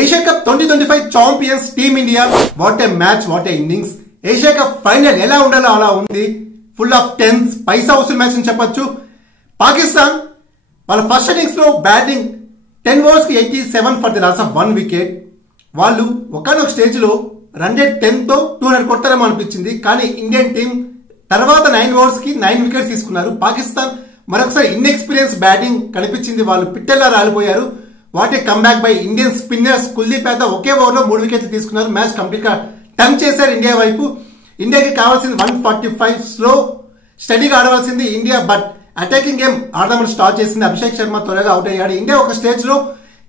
Asia cup 2025 champions team India what a match, what a innings. Asia cup final ఎలా ఉండాలో అలా ఉంది. Full of tense, పైసా వసూలు match అని చెప్పొచ్చు. పాకిస్తాన్ వాళ్ళ ఫస్ట్ ఇన్నింగ్స్ లో బ్యాటింగ్ 10 overs కి 87 for the loss of 1 wicket. వాళ్ళు ఒకనొక స్టేజ్ లో రన్ రేట్ 10 తో 200 కొడతారేమో అనిపించింది. కానీ ఇండియన్ టీం తర్వాత 9 overs కి 9 wickets తీసుకున్నారు. పాకిస్తాన్ మరొకసారి ఇన్ఎక్స్పీరియన్స్ బ్యాటింగ్ కనిపించింది. వాళ్ళు పిట్టెల్లా రాలిపోయారు. What a comeback by Indian spinners. Kuldeep Yadav ఒకే ఓవర్ లో 3 wickets తీసుకున్నారు. మ్యాచ్ కంప్లీట్ గా టర్న్ చేశారు ఇండియా వైపు. ఇండియాకి కావాల్సింది 145 స్లో స్టడీగా ఆడవలసింది ఇండియా. బట్ అటాకింగ్ గేమ్ ఆడదామని స్టార్ట్ చేసింది. అభిషేక్ శర్మ త్వరగా అవుట్ అయ్యాడు. ఇండియా ఒక స్టేజ్ లో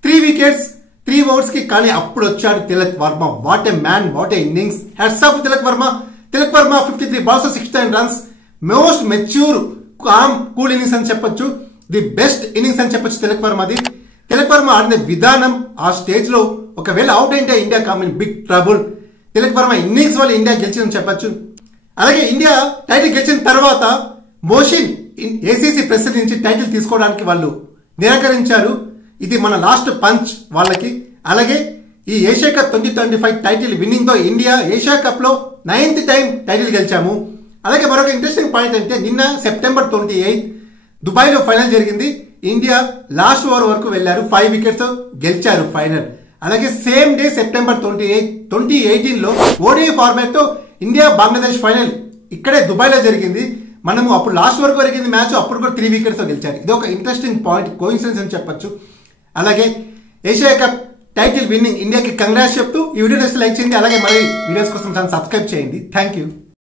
3 wickets 3 overs కి. కానీ అప్పుడు వచ్చాడు Tilak Varma. What a man, what a innings. Heads of Tilak Varma. 53 balls 69 runs. Most mature cool innings అని చెప్పొచ్చు. ది బెస్ట్ ఇన్నింగ్స్ అని చెప్పొచ్చు తిలక్ వర్మది. తిలక్ వర్మ ఆడిన విధానం ఆ స్టేజ్ లో ఒకవేళ అవుట్ అయితే India common big trouble. Tilak Varma innings వల్ల ఇండియా గెలిచిందని చెప్పొచ్చు. అలాగే ఇండియా టైటిల్ గెలిచిన తర్వాత మోషిన్ ఏసీసీ ప్రెసిడెంట్ నుంచి టైటిల్ తీసుకోవడానికి వాళ్ళు నిరాకరించారు. ఇది మన లాస్ట్ పంచ్ వాళ్ళకి. అలాగే ఈ ఏషియా కప్ 2025 టైటిల్ విన్నింగ్ తో ఇండియా ఏషియా కప్ లో 9th టైం టైటిల్ గెలిచాము. అలాగే మరొక ఇంట్రెస్టింగ్ పాయింట్ అంటే నిన్న September 28 దుబాయ్ లో ఫైనల్ జరిగింది. ఇండియా లాస్ట్ ఓవర్ వరకు వెళ్లారు. 5 wickets తో గెలిచారు ఫైనల్. అలాగే సేమ్ డే September 28 2018 లో ఓడిఐ ఫార్మాట్ తో ఇండియా బంగ్లాదేశ్ ఫైనల్ ఇక్కడే దుబాయ్ లో జరిగింది. మనము అప్పుడు లాస్ట్ వరకు జరిగింది మ్యాచ్. అప్పుడు కూడా 3 wickets తో గెలిచారు. ఇది ఒక ఇంట్రెస్టింగ్ పాయింట్, కోఇన్సిడెన్స్ అని చెప్పొచ్చు. అలాగే ఏషియా కప్ టైటిల్ విన్నింగ్ ఇండియాకి కంగ్రాట్స్ చెప్తూ ఈ వీడియో లైక్ చేయండి. అలాగే మళ్ళీ వీడియోస్ కోసం సబ్స్క్రైబ్ చేయండి. Thank you.